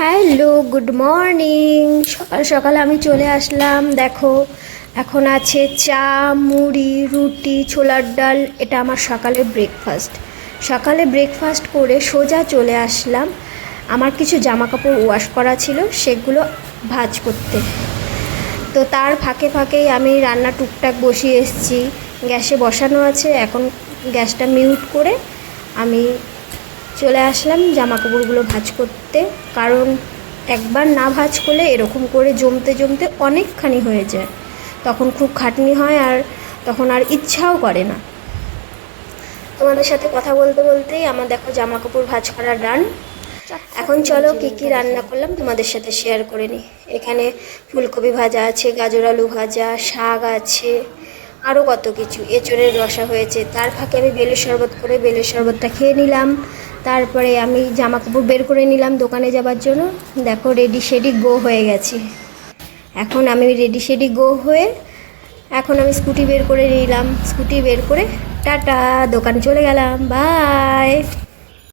Hello, good morning. সকাল সকাল আমি চলে আসলাম। দেখো, এখন আছে চা, মুড়ি, রুটি, ছোলার ডাল। এটা আমার সকালে ব্রেকফাস্ট। সকালে ব্রেকফাস্ট করে সোজা চলে আসলাম। আমার কিছু জামা কাপড় ওয়াশ করা ছিল, সেগুলো ভাঁজ করতে। তো তার ফাঁকে ফাঁকেই আমি রান্না টুকটাক বসিয়ে এসেছি। গ্যাসে বসানো আছে, এখন গ্যাসটা মিউট করে আমি চলে আসলাম জামা কাপড়গুলো ভাঁজ করতে। কারণ একবার না ভাঁজ করলে এরকম করে জমতে জমতে অনেকখানি হয়ে যায়, তখন খুব খাটনি হয়, আর তখন আর ইচ্ছাও করে না। তোমাদের সাথে কথা বলতে বলতেই আমার দেখো জামা কাপড় ভাঁজ করা ডান। এখন চলো কী কী রান্না করলাম তোমাদের সাথে শেয়ার করে নিই। এখানে ফুলকপি ভাজা আছে, গাজর আলু ভাজা, শাক আছে, আরও কত কিছু। এঁচড়ের রসা হয়েছে। তার ফাঁকে আমি বেলের শরবত করে বেলের শরবতটা খেয়ে নিলাম। তারপরে আমি জামা কাপড় বের করে নিলাম দোকানে যাবার জন্য। দেখো রেডি শেডি গো হয়ে গেছি। এখন আমি রেডি শেডি গো হয়ে এখন আমি স্কুটি বের করে নিলাম। স্কুটি বের করে টাটা, দোকান চলে গেলাম। বাই।